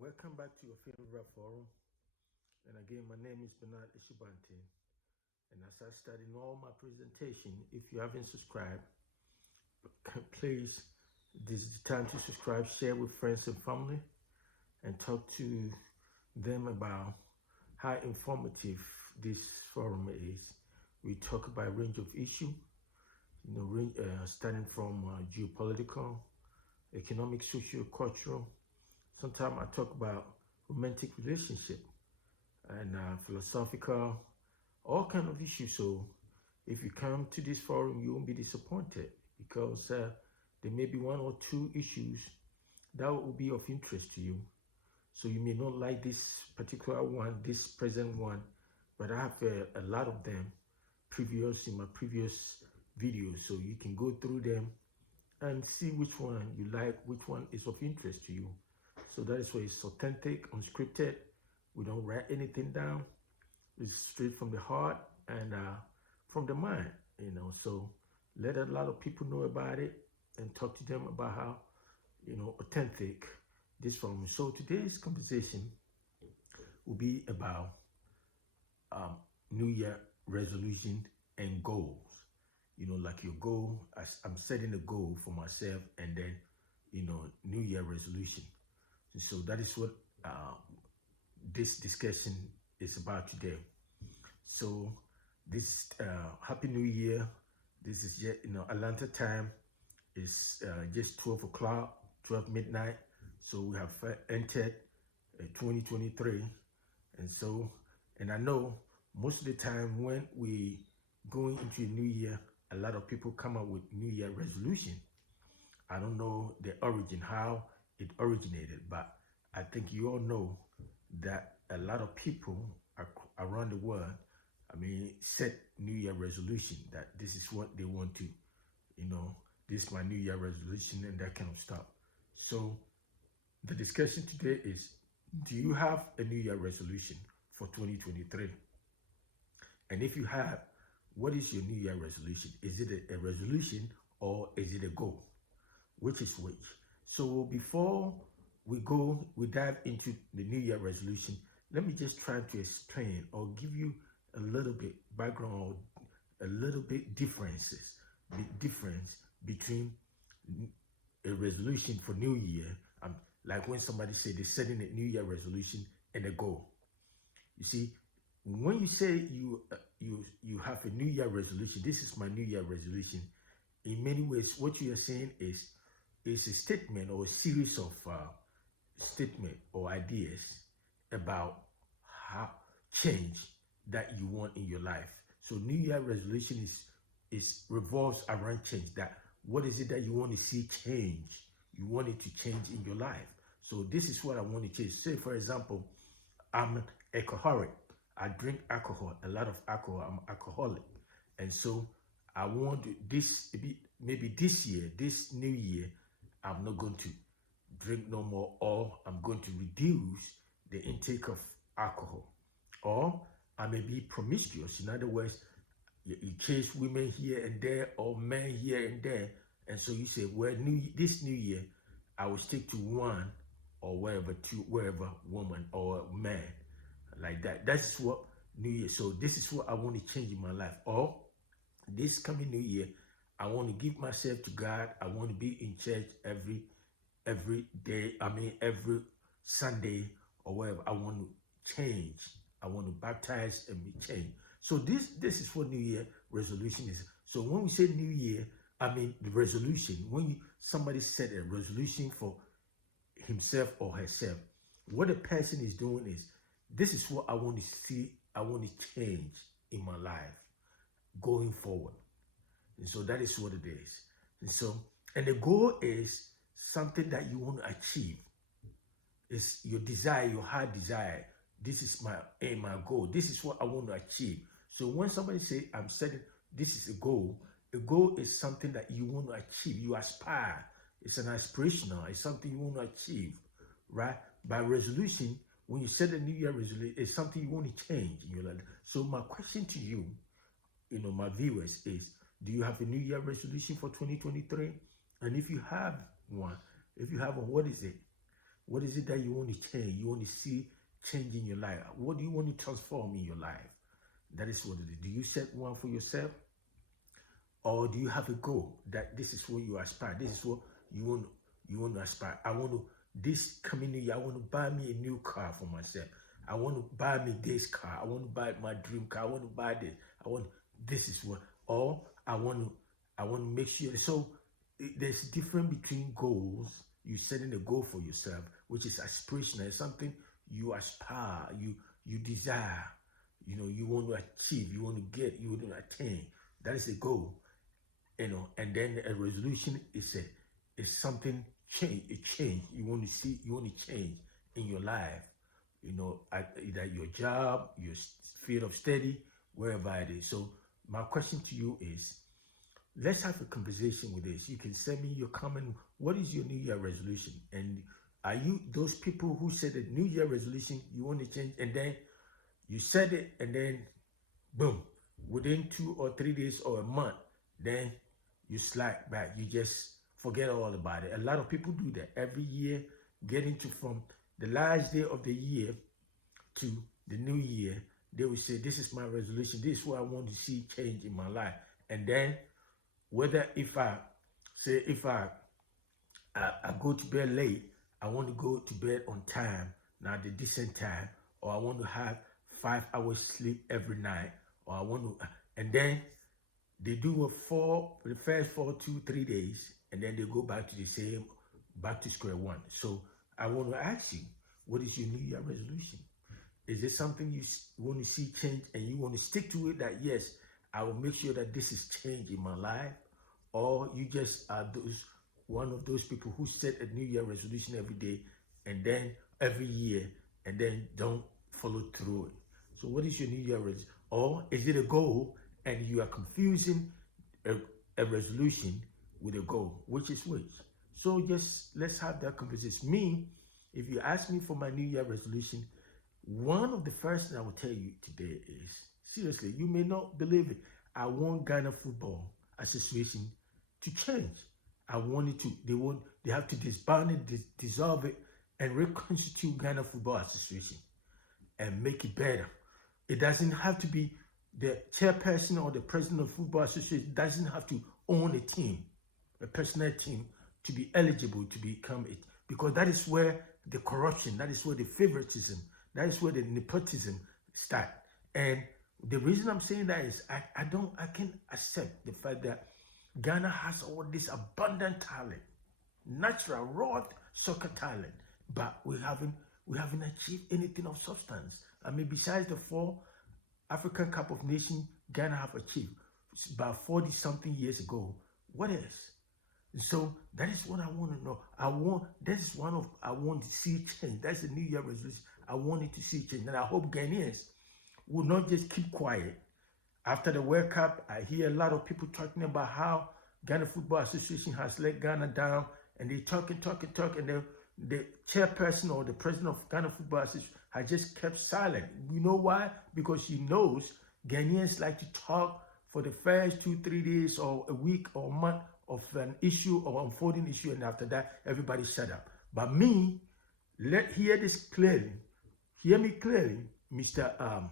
Welcome back to your favorite forum. And again, my name is Bernard Ishubante. And as I start in all my presentation, if you haven't subscribed, please, this is the time to subscribe, share with friends and family, and talk to them about how informative this forum is. We talk about a range of issues, starting from geopolitical, economic, social, cultural. Sometimes I talk about romantic relationship and philosophical, all kind of issues. So if you come to this forum, you won't be disappointed because there may be one or two issues that will be of interest to you. So you may not like this particular one, this present one, but I have a lot of them previous in my previous videos. So you can go through them and see which one you like, which one is of interest to you. So that is why it's authentic, unscripted. We don't write anything down. It's straight from the heart and from the mind. So let a lot of people know about it and talk to them about how, authentic this from. So today's conversation will be about New Year resolution and goals. Like your goal, I'm setting a goal for myself, and then, New Year resolution. And so that is what this discussion is about today. So this Happy New Year. This is yet Atlanta time. It's just 12 o'clock, 12 midnight. So we have entered 2023, and I know most of the time when we going into a new year, a lot of people come up with New Year resolution. I don't know the origin, how it originated, but I think you all know that a lot of people around the world, set New Year resolution that this is what they want to, this is my New Year resolution and that kind of stuff. So the discussion today is, do you have a New Year resolution for 2023? And if you have, what is your New Year resolution? Is it a resolution or is it a goal? Which is which? So before we dive into the New Year resolution, let me just try to explain or give you a little bit background, or a little bit difference between a resolution for New Year, like when somebody say they're setting a New Year resolution and a goal. You see, when you say you have a New Year resolution, this is my New Year resolution. In many ways, what you are saying is a statement or a series of statement or ideas about how change that you want in your life. So New Year resolution is revolves around change. That what is it that you want to see change? You want it to change in your life. So this is what I want to change. Say for example, I'm an alcoholic. I drink alcohol, a lot of alcohol. I'm alcoholic, and so I want maybe this year, this new year, I'm not going to drink no more, or I'm going to reduce the intake of alcohol, or I may be promiscuous. In other words, you chase women here and there, or men here and there, and so you say, well, this new year, I will stick to one or wherever woman or man, like that. That's what New Year. So this is what I want to change in my life. Or this coming New Year, I want to give myself to God. I want to be in church every day. Every Sunday or whatever. I want to change. I want to baptize and be changed. So this is what New Year resolution is. So when we say New Year, the resolution. When somebody set a resolution for himself or herself, what a person is doing is, this is what I want to see. I want to change in my life going forward. And so that is what it is. And the goal is something that you want to achieve. It's your desire, your heart desire. This is my aim, my goal. This is what I want to achieve. So when somebody say, I'm setting, this is a goal is something that you want to achieve. You aspire. It's an aspirational. It's something you want to achieve, right? By resolution, when you set a New Year resolution, it's something you want to change in your life. So my question to you, my viewers, is, do you have a New Year resolution for 2023? And if you have one, what is it? What is it that you want to change? You want to see change in your life? What do you want to transform in your life? That is what it is. Do you set one for yourself? Or do you have a goal that this is what you aspire? This is what you want to aspire. I want to this coming year, I want to buy me a new car for myself. I want to buy me this car. I want to buy my dream car. I want to buy this. This is what, or I want to make sure. So there's a difference between goals. You setting a goal for yourself, which is aspirational, something you aspire, you desire, you want to achieve, you want to get, you want to attain. That is the goal, and then a resolution is something change, a change you want to see, you want to change in your life, either your job, your field of study, wherever it is. So my question to you is, let's have a conversation with this. You can send me your comment. What is your New Year resolution? And are you those people who said that New Year resolution you want to change, and then you said it, and then boom, within 2 or 3 days or a month, then you slack back. You just forget all about it. A lot of people do that every year, get into from the last day of the year to the new year. They will say, this is my resolution. This is what I want to see change in my life. And then whether if I go to bed late, I want to go to bed on time, now the decent time, or I want to have 5 hours sleep every night, or I want to, and then they do the first 4, 2, 3 days, and then they go back to square one. So I want to ask you, what is your New Year resolution? Is it something you want to see change and you want to stick to it, that yes, I will make sure that this is change in my life? Or you just are one of those people who set a New Year resolution every day and then every year and then don't follow through it? So what is your New Year resolution? Or is it a goal and you are confusing a resolution with a goal? Which is which? So just let's have that conversation. Me, if you ask me for my New Year resolution, one of the first things I will tell you today is, seriously, you may not believe it, I want Ghana Football Association to change. I want it to, they have to disband it, dissolve it, and reconstitute Ghana Football Association and make it better. It doesn't have to be the chairperson or the president of Football Association doesn't have to own a team, a personal team, to be eligible to become it. Because that is where the corruption, that is where the favoritism, that is where the nepotism start. And the reason I'm saying that is I can't accept the fact that Ghana has all this abundant talent, natural, raw soccer talent, but we haven't achieved anything of substance. I mean, besides the 4 African Cup of Nations Ghana have achieved about 40-something years ago, what else? So that is what I want to know. I want to see change. That's the New Year resolution. I wanted to see change. And I hope Ghanaians will not just keep quiet. After the World Cup, I hear a lot of people talking about how Ghana Football Association has let Ghana down, and they talk, and the chairperson or the president of Ghana Football Association has just kept silent. You know why? Because she knows Ghanaians like to talk for the first 2, 3 days or a week or a month of an issue or unfolding issue, and after that, everybody shut up. But me, hear me clearly, Mr.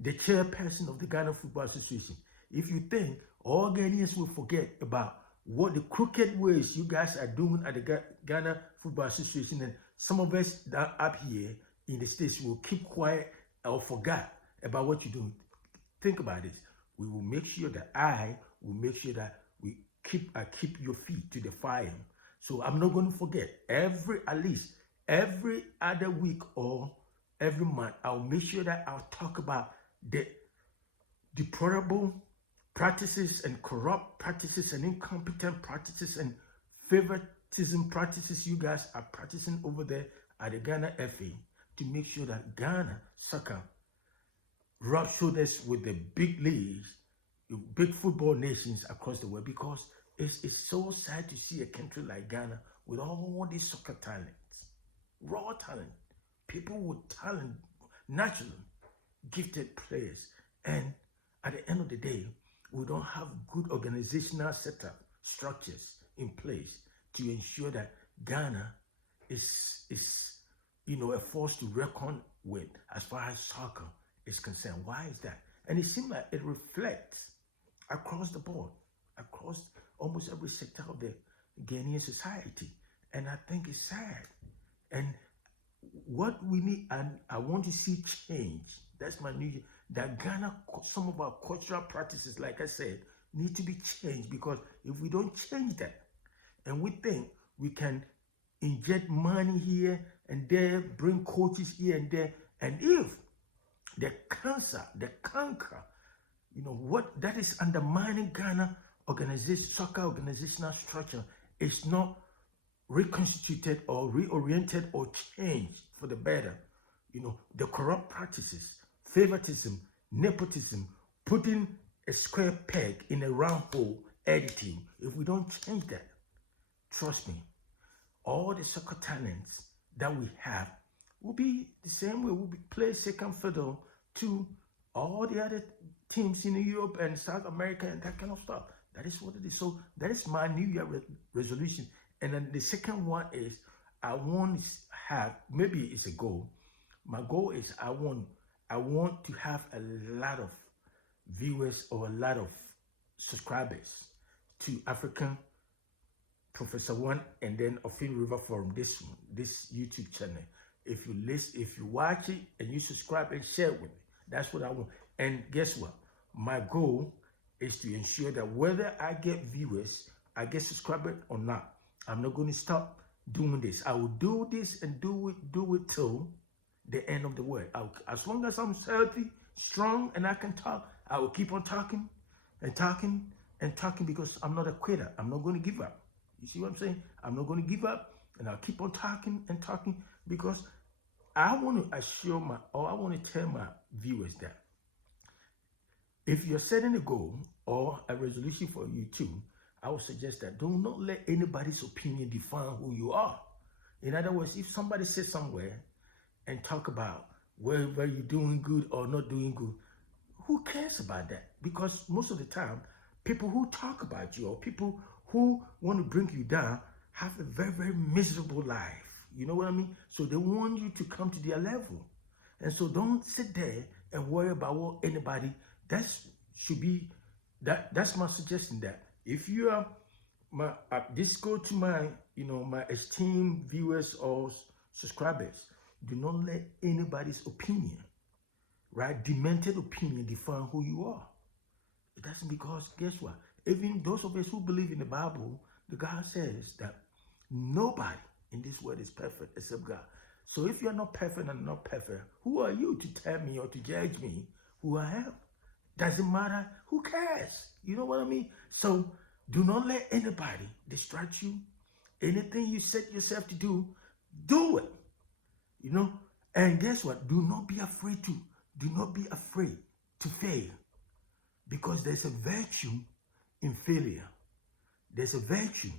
The chairperson of the Ghana Football Association. If you think all Ghanaians will forget about what the crooked ways you guys are doing at the Ghana Football Association, and some of us that up here in the States will keep quiet or forget about what you're doing, think about this. We will make sure that I keep your feet to the fire. So I'm not going to forget. At least every other week or every month, I'll make sure that I'll talk about the deplorable practices and corrupt practices and incompetent practices and favoritism practices you guys are practicing over there at the Ghana FA, to make sure that Ghana soccer rub shoulders with the big leagues, the big football nations across the world. Because it's so sad to see a country like Ghana with all these soccer talents, raw talent, people with talent, naturally gifted players, and at the end of the day, we don't have good organizational setup structures in place to ensure that Ghana is a force to reckon with as far as soccer is concerned. Why is that? And it seems like it reflects across the board, across almost every sector of the Ghanaian society. And I think it's sad. And what we need, and I want to see change. That's my new, that Ghana, some of our cultural practices, like I said, need to be changed, because if we don't change that, and we think we can inject money here and there, bring coaches here and there, and if the canker, what that is undermining Ghana soccer organizational structure is not reconstituted or reoriented or changed for the better. The corrupt practices, favoritism, nepotism, putting a square peg in a round hole, editing. If we don't change that, trust me, all the soccer talents that we have will be the same way. We'll play second fiddle to all the other teams in Europe and South America and that kind of stuff. That is what it is. So that is my New Year resolution. And then the second one is I want to have, maybe it's a goal. My goal is I want to have a lot of viewers or a lot of subscribers to African Professor One and then Ofin River Forum, this YouTube channel. If you listen, if you watch it and you subscribe and share with me, that's what I want. And guess what? My goal is to ensure that whether I get viewers, I get subscribers or not, I'm not going to stop doing this. I will do this and do it till the end of the world. As long as I'm healthy, strong, and I can talk, I will keep on talking and talking and talking, because I'm not a quitter. I'm not going to give up. You see what I'm saying? I'm not going to give up, and I'll keep on talking and talking, because I want to assure I want to tell my viewers that if you're setting a goal or a resolution for you too, I would suggest that do not let anybody's opinion define who you are. In other words, if somebody says somewhere and talk about whether you're doing good or not doing good, who cares about that? Because most of the time, people who talk about you or people who want to bring you down have a very, very miserable life. You know what I mean? So they want you to come to their level. And so don't sit there and worry about what anybody, that's my suggestion, that if you are just go to my, my esteemed viewers or subscribers, do not let anybody's opinion, right? Demented opinion define who you are. It doesn't, because guess what? Even those of us who believe in the Bible, the God says that nobody in this world is perfect except God. So if you're not perfect and not perfect, who are you to tell me or to judge me who I am? Doesn't matter. Who cares? You know what I mean? So do not let anybody distract you. Anything you set yourself to do it. And guess what? Do not be afraid to fail. Because there's a virtue in failure. There's a virtue.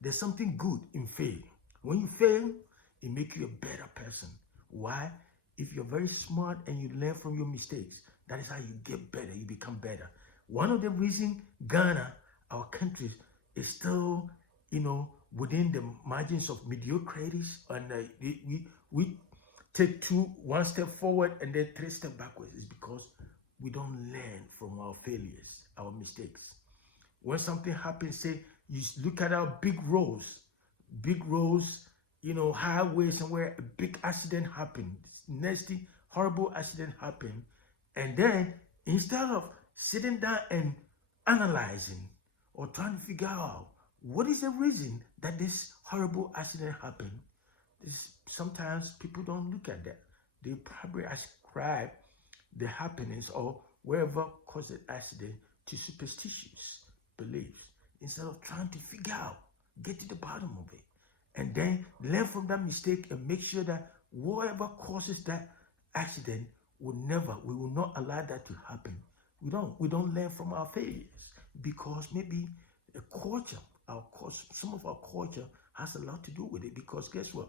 There's something good in failure. When you fail, it makes you a better person. Why? If you're very smart and you learn from your mistakes, that is how you get better. You become better. One of the reasons Ghana, our country, is still, within the margins of mediocrities, and we take one step forward and then 3 steps backwards, is because we don't learn from our failures, our mistakes. When something happens, say you look at our big roads, highways, and where a big accident happened, nasty, horrible accident happened, and then instead of sitting down and analyzing or trying to figure out what is the reason that this horrible accident happened, sometimes people don't look at that. They probably ascribe the happenings or wherever caused the accident to superstitious beliefs, instead of trying to figure out, get to the bottom of it, and then learn from that mistake and make sure that whatever causes that accident we will not allow that to happen. We don't learn from our failures, because maybe some of our culture has a lot to do with it. Because guess what?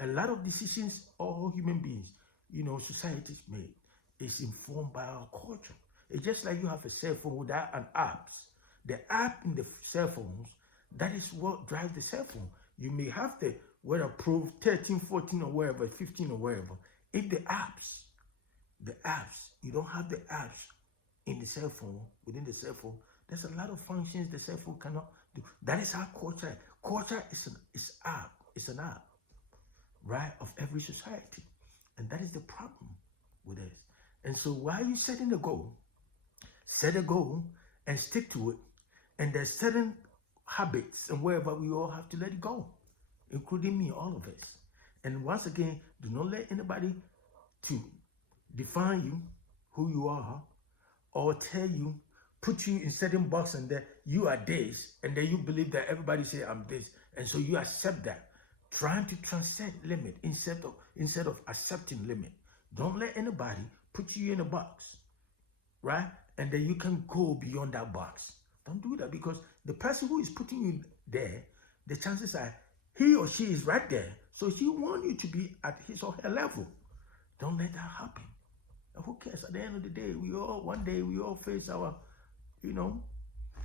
A lot of decisions all human beings, societies make, is informed by our culture. It's just like you have a cell phone without an app. The app in the cell phones, that is what drives the cell phone. You may have the whether Pro 13, 14, or wherever, 15 or wherever, if the apps, you don't have the apps in the cell phone, within the cell phone, there's a lot of functions the cell phone cannot do. That is how culture is. Culture is an app, right, of every society. And that is the problem with this. And so while you setting the goal, set a goal and stick to it. And there's certain habits and wherever we all have to let it go, including me, all of us. And once again, do not let anybody to define you, who you are, or tell you, put you in certain box and that you are this, and then you believe that everybody say I'm this, and so you accept that. Trying to transcend limit instead of accepting limit. Don't let anybody put you in a box, right? And then you can go beyond that box. Don't do that, because the person who is putting you there, the chances are he or she is right there. So she wants you to be at his or her level. Don't let that happen. And who cares? At the end of the day, one day we all face our,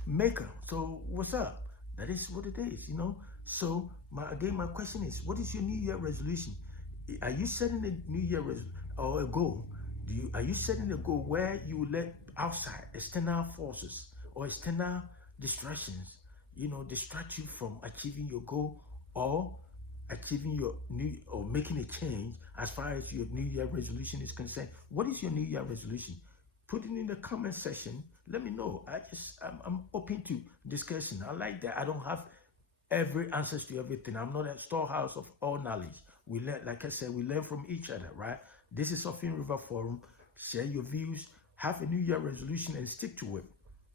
maker. So what's up? That is what it is. So my question is, what is your New Year resolution? Are you setting a New Year or a goal? Are you setting a goal where you will let outside external forces or external distractions, distract you from achieving your goal, or achieving your or making a change as far as your New Year resolution is concerned? What is your New Year resolution? Put it in the comment section. Let me know. I'm open to discussion. I like that. I don't have every answers to everything. I'm not a storehouse of all knowledge. We learn, like I said, we learn from each other, right? This is Offin River Forum. Share your views, have a New Year resolution, and stick to it,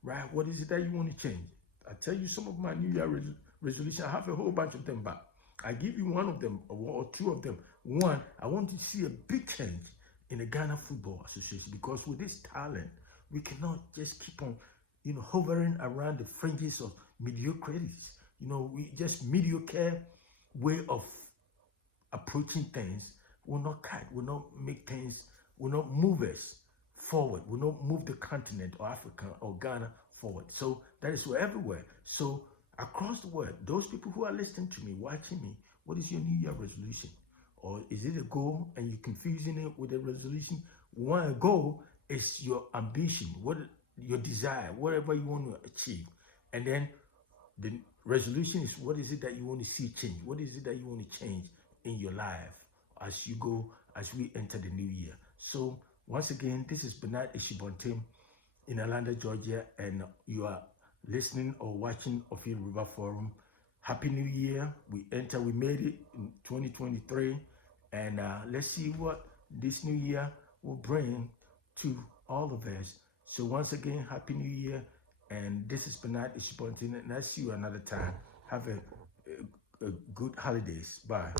right? What is it that you want to change? I tell you some of my New Year resolution. I have a whole bunch of them, but I give you one of them or two of them. One, I want to see a big change in the Ghana Football Association, because with this talent, we cannot just keep on, hovering around the fringes of mediocrity. We just mediocre way of approaching things will not cut, will not make things, will not move us forward, will not move the continent or Africa or Ghana forward. So that is everywhere. So across the world, those people who are listening to me, watching me, what is your New Year resolution? Or is it a goal and you're confusing it with a resolution? One goal is your ambition, what your desire, whatever you want to achieve. And then the resolution is, what is it that you want to see change? What is it that you want to change in your life as we enter the new year? So once again, this is Bernard Ishibontim in Atlanta, Georgia, and you are listening or watching Offin River Forum. Happy New Year. We made it in 2023, and let's see what this new year will bring to all of us. So once again, Happy New Year. And this is Bernard Ishibontin, and I'll see you another time. Have a good holidays. Bye.